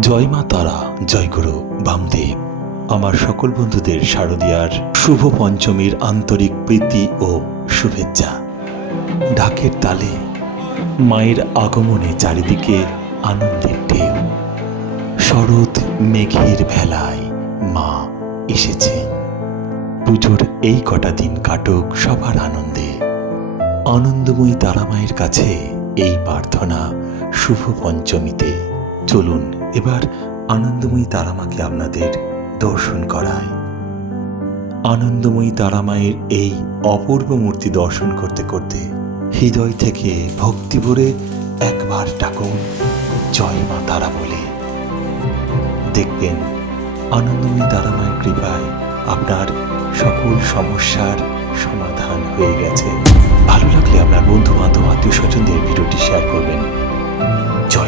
জয় মা তারা, জয় গুরু বামদেব। আমার সকল বন্ধুদের শারদীয়ার শুভ পঞ্চমীর আন্তরিক প্রীতি ও শুভেচ্ছা। ঢাকের তালে মায়ের আগমনে চারিদিকে আনন্দের ঢেউ। শরৎ মেঘের ভেলায় মা এসেছেন। পুজোর এই কটা দিন কাটুক সবার আনন্দে। আনন্দময়ী তারা মায়ের কাছে এই প্রার্থনা শুভ পঞ্চমীতে। চলুন এবার আনন্দময়ী তারা মাকে আপনাদের দর্শন করায়। আনন্দময়ী তারা মায়ের এই অপূর্ব মূর্তি দর্শন করতে করতে হৃদয় থেকে ভক্তি ভরে একবার ডাকুন জয় মা তারা বলে। দেখবেন আনন্দময়ী তারা মায়ের কৃপায় আপনার সকল সমস্যার সমাধান হয়ে গেছে। ভালো লাগলে আপনার বন্ধু বান্ধব আত্মীয় স্বজনদের ভিডিওটি শেয়ার করবেন। জয়